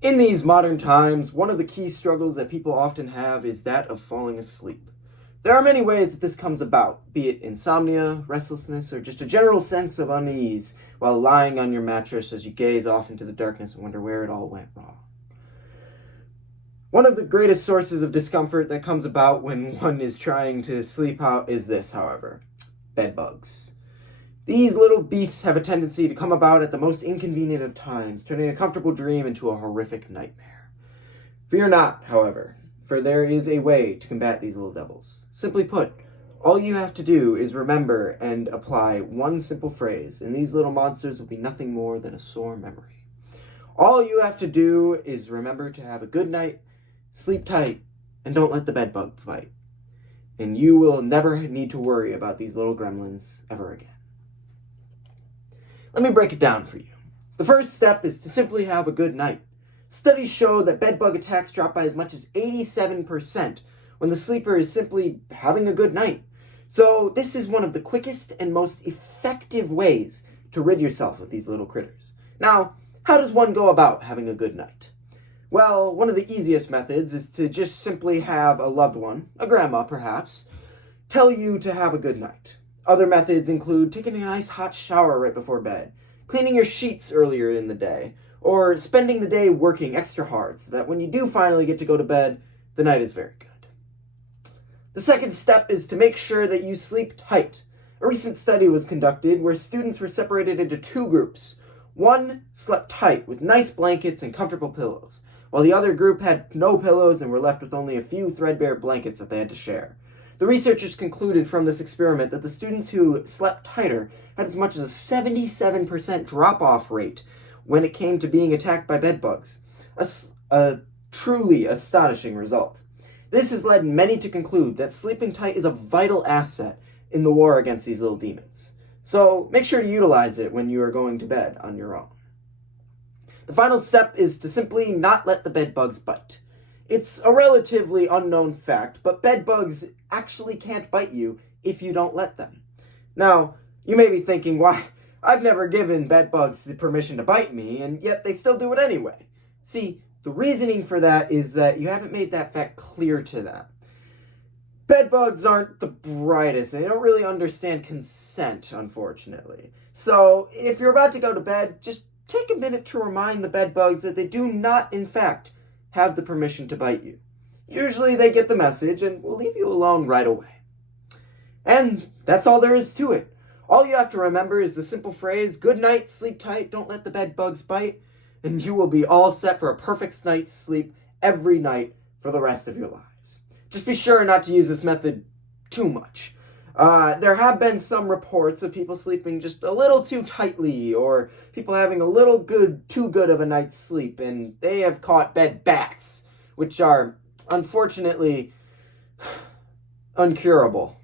In these modern times, one of the key struggles that people often have is that of falling asleep. There are many ways that this comes about, be it insomnia, restlessness, or just a general sense of unease while lying on your mattress as you gaze off into the darkness and wonder where it all went wrong. One of the greatest sources of discomfort that comes about when one is trying to sleep out is this, however: bed bugs. These little beasts have a tendency to come about at the most inconvenient of times, turning a comfortable dream into a horrific nightmare. Fear not, however, for there is a way to combat these little devils. Simply put, all you have to do is remember and apply one simple phrase, and these little monsters will be nothing more than a sore memory. All you have to do is remember to have a good night, sleep tight, and don't let the bedbug bite. And you will never need to worry about these little gremlins ever again. Let me break it down for you. The first step is to simply have a good night. Studies show that bedbug attacks drop by as much as 87% when the sleeper is simply having a good night. So this is one of the quickest and most effective ways to rid yourself of these little critters. Now, how does one go about having a good night? Well, one of the easiest methods is to just simply have a loved one, a grandma perhaps, tell you to have a good night. Other methods include taking a nice hot shower right before bed, cleaning your sheets earlier in the day, or spending the day working extra hard so that when you do finally get to go to bed, the night is very good. The second step is to make sure that you sleep tight. A recent study was conducted where students were separated into two groups. One slept tight with nice blankets and comfortable pillows, while the other group had no pillows and were left with only a few threadbare blankets that they had to share. The researchers concluded from this experiment that the students who slept tighter had as much as a 77% drop-off rate when it came to being attacked by bedbugs. A truly astonishing result. This has led many to conclude that sleeping tight is a vital asset in the war against these little demons. So make sure to utilize it when you are going to bed on your own. The final step is to simply not let the bedbugs bite. It's a relatively unknown fact, but bedbugs actually can't bite you if you don't let them. Now, you may be thinking, why, I've never given bedbugs the permission to bite me, and yet they still do it anyway. See, the reasoning for that is that you haven't made that fact clear to them. Bedbugs aren't the brightest, and they don't really understand consent, unfortunately. So, if you're about to go to bed, just take a minute to remind the bedbugs that they do not, in fact, have the permission to bite you. Usually they get the message and will leave you alone right away. And that's all there is to it. All you have to remember is the simple phrase, good night, sleep tight, don't let the bed bugs bite, and you will be all set for a perfect night's sleep every night for the rest of your lives. Just be sure not to use this method too much. There have been some reports of people sleeping just a little too tightly, or people having a little too good of a night's sleep, and they have caught bed bats, which are unfortunately uncurable.